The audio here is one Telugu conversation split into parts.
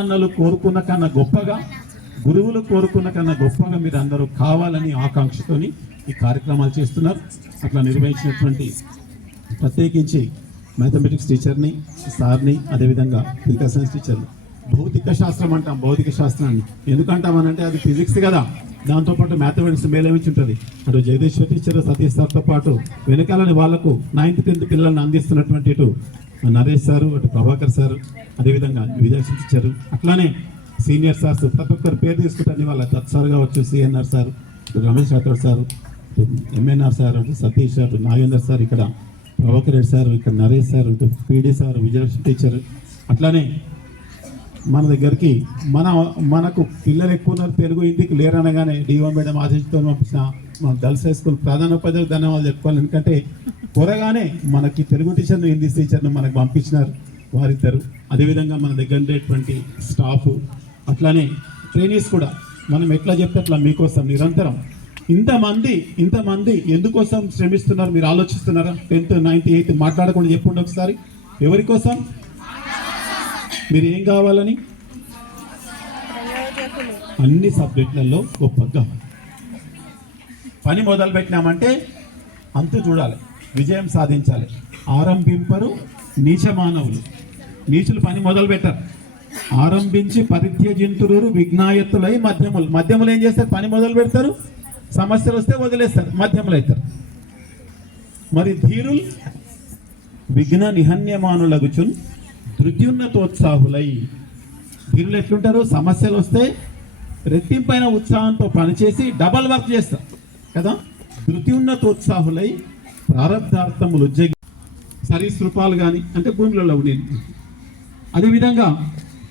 అన్నలు కోరుకున్న కన్నా గొప్పగా, గురువులు కోరుకున్న కన్నా గొప్పగా మీరు అందరూ కావాలని ఆకాంక్షతోని ఈ కార్యక్రమాలు చేస్తున్నారు. అట్లా నిర్వహించినటువంటి ప్రత్యేకించి మ్యాథమెటిక్స్ టీచర్ని, సార్ని, అదేవిధంగా ఫిజికల్ సైన్స్ టీచర్ని, భౌతిక శాస్త్రం అంటాం. భౌతిక శాస్త్రాన్ని ఎందుకంటామనంటే అది ఫిజిక్స్ కదా, దాంతోపాటు మ్యాథమెటిక్స్ మేళవించి ఉంటుంది. అటు జగదీశ్వర్ టీచర్, సతీష్ సార్తో పాటు వెనకాలని వాళ్లకు 9th 10th పిల్లల్ని అందిస్తున్నటువంటి ఇటు నరేష్ సారు, అటు ప్రభాకర్ సారు, అదేవిధంగా విజయలక్ష్మి టీచరు, అట్లానే సీనియర్ సార్స్ ప్రతి ఒక్కరు పేరు తీసుకుంటారని వాళ్ళ దత్ సార్ కావచ్చు, CNR sir, Ramesh Rathod sir, MNR sir, Satish sir, Nagender sir, ఇక్కడ ప్రభాకర్ రెడ్డి సార్, ఇక్కడ నరేష్ సార్, ఇటు పీడీ సార్, విజయలక్ష్మి టీచర్, అట్లానే మన దగ్గరికి మనకు పిల్లలు ఎక్కువ ఉన్నారు, తెలుగు హిందీకి లేరనగానే డిఓ మేడం ఆదేశంతో పంపించిన మన గర్ల్స్ హై స్కూల్ ప్రధానోపాధ్యాయులు ధన్యవాదాలు చెప్పుకోవాలి. ఎందుకంటే త్వరగానే మనకి తెలుగు టీచర్ను, హిందీ టీచర్ను మనకు పంపించినారు వారిద్దరు. అదేవిధంగా మన దగ్గర ఉండేటువంటి స్టాఫ్, అట్లానే ట్రైనీస్ కూడా మనం ఎట్లా చెప్తే అట్లా మీకోసం నిరంతరం ఇంతమంది ఎందుకోసం శ్రమిస్తున్నారు మీరు ఆలోచిస్తున్నారా? 10th 9th 8th మాట్లాడకుండా చెప్పుండి ఒకసారి. ఎవరి కోసం? మీరు ఏం కావాలని? అన్ని సబ్జెక్టులలో గొప్పగా పని మొదలు పెట్టినామంటే అంతు చూడాలి, విజయం సాధించాలి. ఆరంభింపరు నీచ మానవులు, నీచులు పని మొదలు పెట్టారు. ఆరంభించి పరిత్యజింతురు విఘ్నాయత్తులై మధ్యములు ఏం చేస్తారు? పని మొదలు పెడతారు, సమస్యలు వస్తే వదిలేస్తారు, మధ్యములు అవుతారు. మరి ధీరులు విఘ్న నిహన్యమానులగుచున్ ధృత్యున్నతోత్సాహులై. ధీరులు ఎట్లుంటారు? సమస్యలు వస్తే రెట్టింపైన ఉత్సాహంతో పనిచేసి డబల్ వర్క్ చేస్తారు కదా. ధృత్యున్నతోత్సాహులై ప్రారంధార్థములు సరీసృపాలు కానీ అంటే భూమిలో ఉండేది. అదేవిధంగా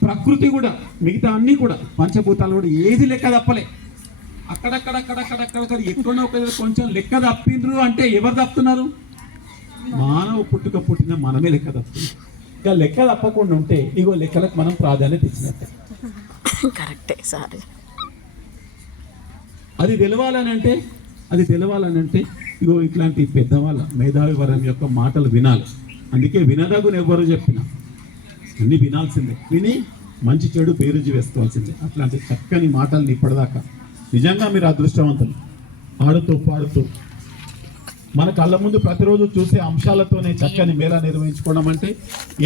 ప్రకృతి కూడా, మిగతా అన్నీ కూడా, పంచభూతాలు కూడా ఏది లెక్క తప్పలే. అక్కడక్కడ ఎక్కడో కొంచెం లెక్క తప్పిండ్రు అంటే ఎవరు తప్పుతున్నారు? మానవ పుట్టిన మనమే లెక్క తప్పుతున్నాం. ఇంకా లెక్క తప్పకుండా ఉంటే ఇగో లెక్కలకు మనం ప్రాధాన్యత ఇచ్చినట్టే. కరెక్టే సార్. అది తెలవాలనంటే ఇగో ఇట్లాంటి పెద్దవాళ్ళ మేధావి వరం యొక్క మాటలు వినాలి. అందుకే వినదగును ఎవరు చెప్పినా అన్ని వినాల్సిందే, విని మంచి చెడు పేరుజి వేసుకోవాల్సిందే. అట్లాంటి చక్కని మాటల్ని ఇప్పటిదాకా నిజంగా మీరు అదృష్టవంతులు. ఆడుతూ పాడుతూ మన కళ్ళ ముందు ప్రతిరోజు చూసే అంశాలతోనే చక్కని మేళా నిర్వహించుకోవడం అంటే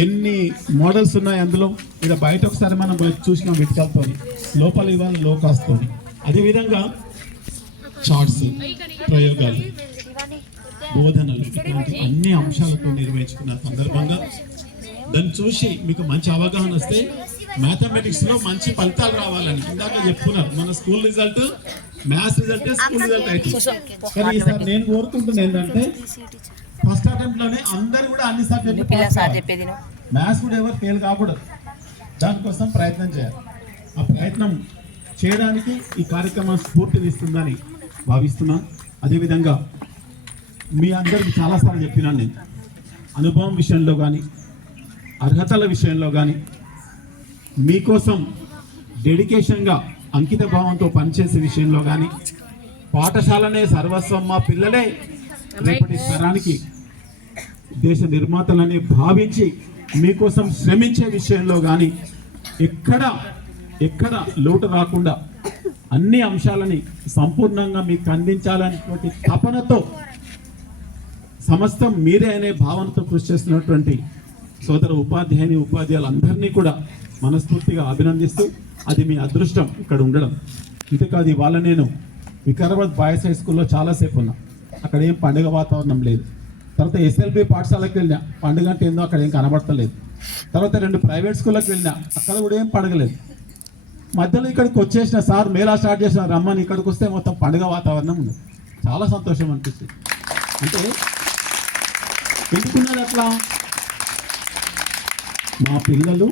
ఎన్ని మోడల్స్ ఉన్నాయి అందులో. ఇక బయట ఒకసారి మనం చూసినాం విటకాలతో, లోపల ఇవాళ లోకాస్తో, అదేవిధంగా చార్ట్స్, ప్రయోగాలు, బోధనలు, ఇట్లాంటి అన్ని అంశాలతో నిర్వహించుకున్న సందర్భంగా దాన్ని చూసి మీకు మంచి అవగాహన వస్తే మ్యాథమెటిక్స్లో మంచి ఫలితాలు రావాలని ఇందాక చెప్పుకున్నారు. మన school result, maths result school result అయితే. కానీ ఈసారి నేను కోరుకుంటున్నా ఏంటంటే ఫస్ట్ అటెంప్ట్లోనే అందరు కూడా అన్ని సబ్జెక్టులు, మ్యాథ్స్ కూడా ఎవరు ఫెయిల్ కాకూడదు. దానికోసం ప్రయత్నం చేయాలి. ఆ ప్రయత్నం చేయడానికి ఈ కార్యక్రమం స్ఫూర్తినిస్తుందని భావిస్తున్నాను. అదేవిధంగా మీ అందరికి చాలాసార్లు చెప్పినాను నేను, అనుభవం విషయంలో కానీ, అర్హతల విషయంలో కానీ, మీకోసం డెడికేషన్గా అంకిత భావంతో పనిచేసే విషయంలో కానీ, పాఠశాలనే సర్వస్వం, మా పిల్లలే రేపటి తరానికి దేశ నిర్మాతలని భావించి మీకోసం శ్రమించే విషయంలో కానీ ఎక్కడ లోటు రాకుండా అన్ని అంశాలని సంపూర్ణంగా మీకు అందించాలనేటువంటి తపనతో సమస్తం మీరే అనే భావనతో కృషి చేస్తున్నటువంటి సోదర ఉపాధ్యాయులందరినీ కూడా మనస్ఫూర్తిగా అభినందిస్తూ, అది మీ అదృష్టం ఇక్కడ ఉండడం. ఇంతకాదు ఇవాళ నేను వికారాబాద్ బాయ్స్ హై స్కూల్లో చాలాసేపు ఉన్నా, అక్కడ ఏం పండుగ వాతావరణం లేదు. తర్వాత ఎస్ఎల్బి పాఠశాలకు వెళ్ళినా, పండుగ అంటే ఏందో అక్కడ ఏం కనబడతలేదు. తర్వాత 2 ప్రైవేట్ స్కూళ్ళకి వెళ్ళినా, అక్కడ కూడా ఏం పండుగ లేదు. మధ్యలో ఇక్కడికి వచ్చేసిన సార్ మేళా స్టార్ట్ చేసిన రమ్మని ఇక్కడికి వస్తే మొత్తం పండుగ వాతావరణం ఉంది. చాలా సంతోషం అనిపిస్తుంది. అంటే ఎందుకున్నది అట్లా? మా పిల్లలు